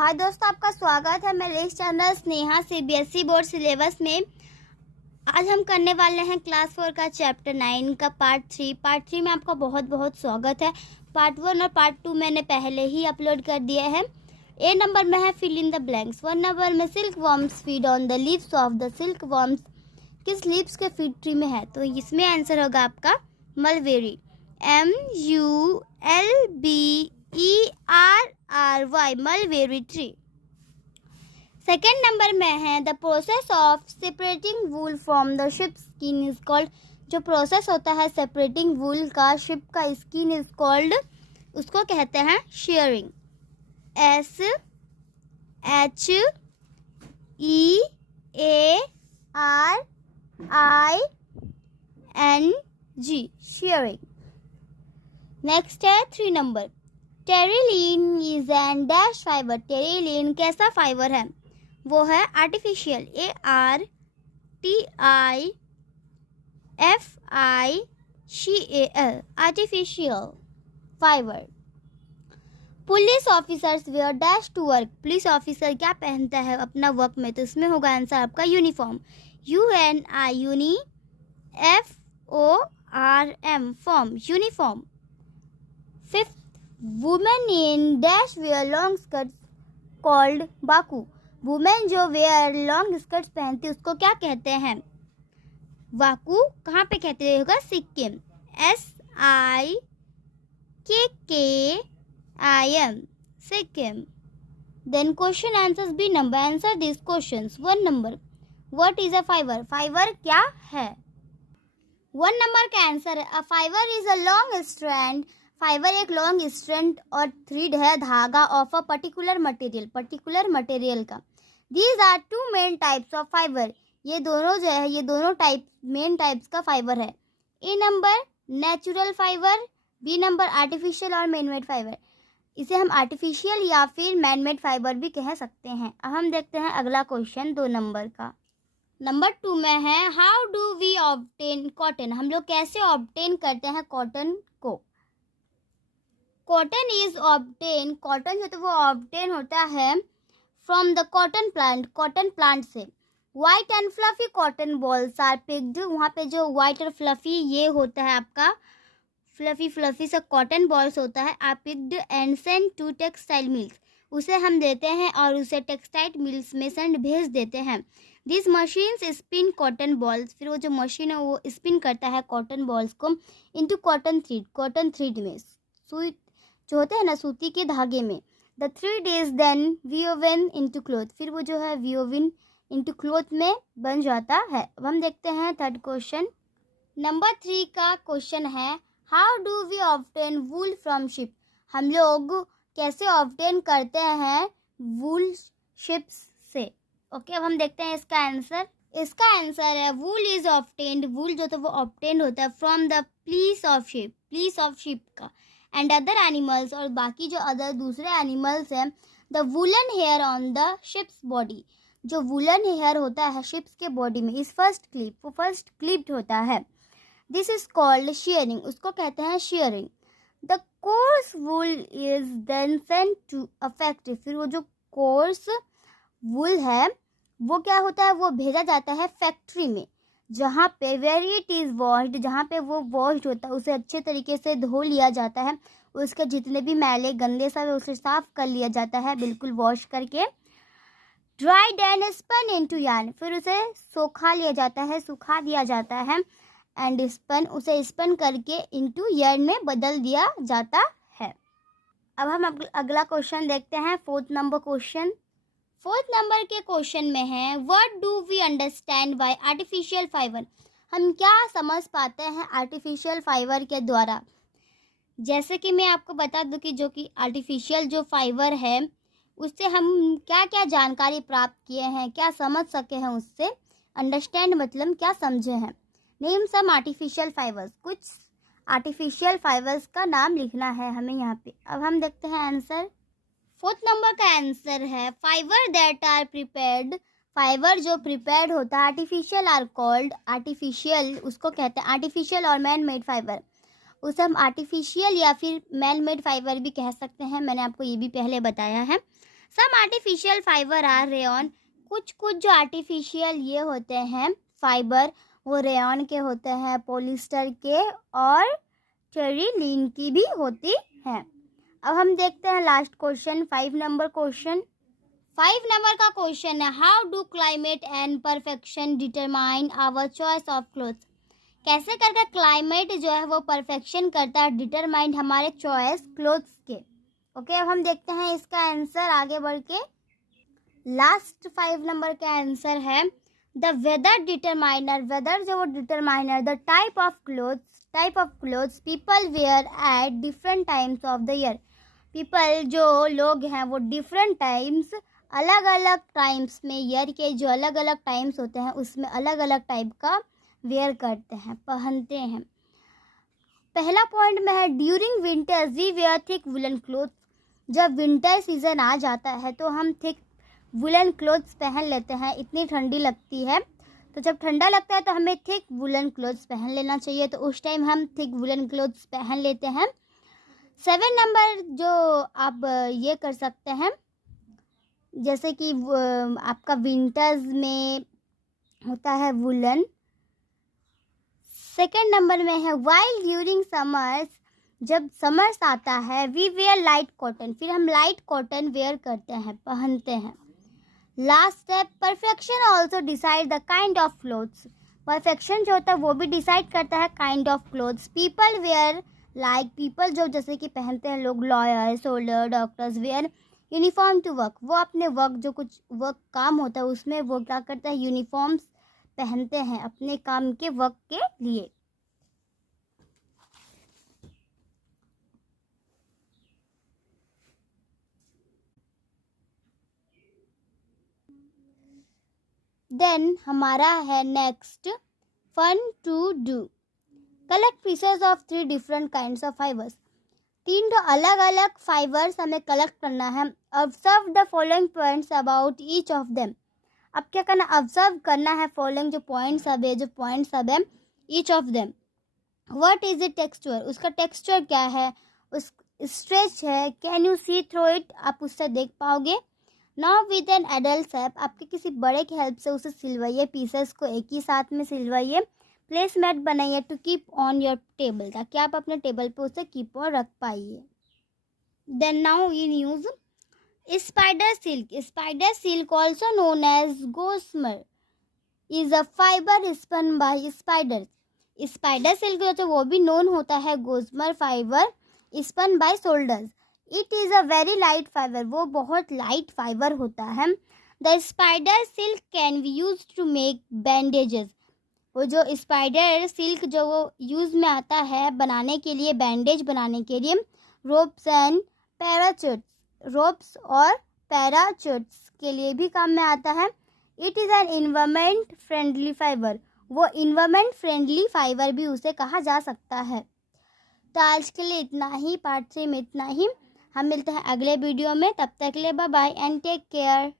हाय दोस्तों, आपका स्वागत है मेरे इस channel Sneha CBSE board syllabus में। आज हम करने वाले हैं क्लास 4 का चैप्टर 9 का पार्ट 3। पार्ट 3 में आपका बहुत बहुत स्वागत है। पार्ट 1 और पार्ट 2 मैंने पहले ही अपलोड कर दिए हैं। ए नंबर में है fill in the blanks. 1 number में silkworms feed on the leaves of the silkworms किस लीव्स के फीड ट्री में है, तो इसमें आंसर होगा आपका mulberry. MULBERRY mulberry tree. Second number में है the process of separating wool from the sheep skin is called. जो प्रोसेस होता है सेपरेटिंग वूल का शिप का स्किन इज कॉल्ड, उसको कहते हैं शेयरिंग। SHEARING sharing. नेक्स्ट है 3 number. Terylene is an dash fibre. Terylene कैसा फाइबर है? वो है artificial. ARTIFICAL artificial fibre. Police officers wear dash to work. Police officer क्या पहनता है अपना वर्क में, तो इसमें होगा आंसर आपका uniform. UNIFORM form uniform. Fifth, women in dash wear long skirts called bakhu. Women जो वेयर लॉन्ग स्कर्ट्स पहनती है उसको क्या कहते हैं? वाकू। कहाँ पे कहते होगा? Sikkim. SIKKIM Sikkim. Then question answers B number. Answer this questions. 1 number, what is a fibre? Fibre क्या है? 1 नंबर का आंसर है a fibre is a long strand. Fibre एक लॉन्ग स्ट्रैंड और थ्रेड है, धागा ऑफ अ पर्टिकुलर मटेरियल का। These are 2 main types of fibre. ये दोनों जो है ये दोनों मेन टाइप्स का फाइबर है। A number natural fibre, B number artificial और मैनमेड फाइबर। इसे हम आर्टिफिशियल या फिर मैनमेड फाइबर भी कह सकते हैं। अब हम देखते हैं अगला क्वेश्चन 2 नंबर का। नंबर 2 में है how do we obtain cotton. हम लोग कैसे ऑब्टेन करते हैं कॉटन को? कॉटन इज ऑब्टेन, कॉटन जो तो वो ऑब्टेन होता है फ्रॉम द कॉटन प्लांट से। White and fluffy cotton balls are picked. वहाँ पे जो व्हाइट और फ्लफी ये होता है आपका फ्लफी सा कॉटन बॉल्स होता है, are picked and send to textile mills. उसे हम देते हैं और उसे टेक्सटाइल मिल्स में सेंड भेज देते हैं। This machines spin cotton balls. फिर वो जो मशीन है वो स्पिन करता है कॉटन बॉल्स को इनटू कॉटन थ्रेड में, सुई जो होते हैं ना सूती के धागे में। The thread is then woven into cloth. फिर वो जो है वीवोवन इनटू क्लॉथ में बन जाता है। अब हम देखते हैं थर्ड क्वेश्चन। नंबर 3 का क्वेश्चन है how do we obtain wool from sheep. हम लोग कैसे ऑब्टेन करते हैं वूल शिप्स से? ओके, अब हम देखते हैं इसका आंसर। इसका आंसर है वूल इज ऑब्टेन्ड। वूल जो तो वो ऑब्टेन होता है from the fleece of sheep का एंड अदर एनिमल्स, और बाकी जो अदर दूसरे एनिमल्स हैं। The woollen hair on the sheep's body. जो वूलन हेयर होता है शिप्स के बॉडी में इस फर्स्ट क्लिप्ड होता है। दिस इज कॉल्ड शेयरिंग, उसको कहते हैं shearing. The coarse wool is then sent to a factory. फिर वो जो कोर्स वूल है वो क्या होता है, वो भेजा जाता है फैक्ट्री में, जहाँ पे वेयर इट इज वॉश्ड, जहाँ पे वो वॉश्ड होता है उसे अच्छे तरीके से धो लिया जाता है। उसके जितने भी मैले गंदे सब है उसे साफ कर लिया जाता है बिल्कुल वॉश करके। Dried and spun into yarn. फिर उसे सुखा दिया जाता है एंड उसे स्पन करके इनटू यार्न में बदल दिया जाता है। अब हम अगला क्वेश्चन देखते हैं 4th number question. 4th number के क्वेश्चन में है what do we understand by artificial fibre. हम क्या समझ पाते हैं आर्टिफिशियल फाइबर के द्वारा? जैसे कि मैं आपको बता दूं कि जो कि आर्टिफिशियल जो फाइबर है उससे हम क्या क्या जानकारी प्राप्त किए हैं, क्या समझ सके हैं उससे। अंडरस्टैंड मतलब क्या समझे हैं। Name some artificial fibres. कुछ आर्टिफिशियल फाइबर्स का नाम लिखना है हमें यहाँ पे। अब हम देखते हैं आंसर। 4th नंबर का आंसर है fibre that are prepared. Fibre जो प्रिपेयर्ड होता है आर्टिफिशियल आर कॉल्ड। आर्टिफिशियल उसको कहते हैं आर्टिफिशियल और मैन मेड फाइबर। उसे हम आर्टिफिशियल या फिर मैन मेड फाइबर भी कह सकते हैं, मैंने आपको ये भी पहले बताया है। सम आर्टिफिशियल फाइबर आर रेयन, कुछ जो आर्टिफिशियल ये होते हैं फाइबर वो रेयन के होते हैं, पॉलिस्टर के और टेरिलीन की भी होती है। अब हम देखते हैं last question 5 number question. 5 number का क्वेश्चन है, how do climate and perfection determine our choice of clothes. कैसे करके क्लाइमेट जो है वो परफेक्शन करता है डिटरमाइन हमारे चॉइस क्लोथ्स के। ओके, अब हम देखते हैं इसका आंसर आगे बढ़ के। लास्ट 5 नंबर का आंसर है द वेदर डिटरमाइनर, वेदर जो वो determiner, the type of clothes people wear at different times of the year. People जो लोग हैं वो डिफरेंट टाइम्स, अलग अलग टाइम्स में, ईयर के जो अलग अलग टाइम्स होते हैं उसमें अलग अलग टाइप का वेयर करते हैं, पहनते हैं। पहला पॉइंट में है during winters we wear thick woollen clothes. जब विंटर सीजन आ जाता है तो हम थिक वुलन क्लोथ्स पहन लेते हैं, इतनी ठंडी लगती है तो जब ठंडा लगता है तो हमें थिक वुलन क्लोथ्स पहन लेना चाहिए, तो उस टाइम हम थिक वुलन क्लोथ्स पहन लेते हैं। 7 नंबर जो आप ये कर सकते हैं, जैसे कि आपका विंटर्स में होता है वुलन। सेकेंड नंबर में है वाइल ड्यूरिंग समर्स, जब समर्स आता है वी वेयर लाइट कॉटन, फिर हम लाइट कॉटन वेयर करते हैं, पहनते हैं। Last step, perfection also decide the kind of clothes. Perfection जो होता है वो भी डिसाइड करता है kind of clothes. People wear like, people जो जैसे कि पहनते हैं लोग, lawyer, soldier, doctors wear uniform to work, वो अपने वर्क जो कुछ वर्क काम होता है उसमें वो क्या करता है, यूनिफॉर्म्स पहनते हैं अपने काम के वर्क के लिए। देन हमारा है next fun to do, collect pieces of 3 different kinds of fibres. 3 अलग अलग फाइबर्स हमें कलेक्ट करना है। Observe the following points about each of them. अब क्या करना, ऑब्जर्व करना है फॉलोइंग जो पॉइंट्स सब है each of them. What is it texture, उसका टेक्सचर क्या है, उस स्ट्रेच है, can you see through it, आप उससे देख पाओगे। Now with an adult help, आपके किसी बड़े की हेल्प से उसे सिलवाइए, पीसेस को एक ही साथ में सिलवाइए। प्लेस मैट बनाइए to keep on your table, ताकि आप अपने टेबल पे उसे कीप ऑन रख पाइए। Then now in use spider silk also known as gossamer is a fiber spun by spiders। Spider silk जो वो भी नोन होता है gossamer fibre spun by soldiers. It is a very light fibre, वो बहुत light fibre होता है। The spider silk can be use to make bandages, वो जो स्पाइडर सिल्क जो वो यूज़ में आता है बनाने के लिए, बैंडेज बनाने के लिए। रोप्स एंड पैराचूट्स, रोप्स और पैराचूट्स के लिए भी काम में आता है। It is an environment friendly fibre, वो इन्वायरमेंट फ्रेंडली फाइबर भी उसे कहा जा सकता है। तो आज के लिए इतना ही, पार्ट 3 में इतना ही। हम मिलते हैं अगले वीडियो में, तब तक के लिए bye bye and take care.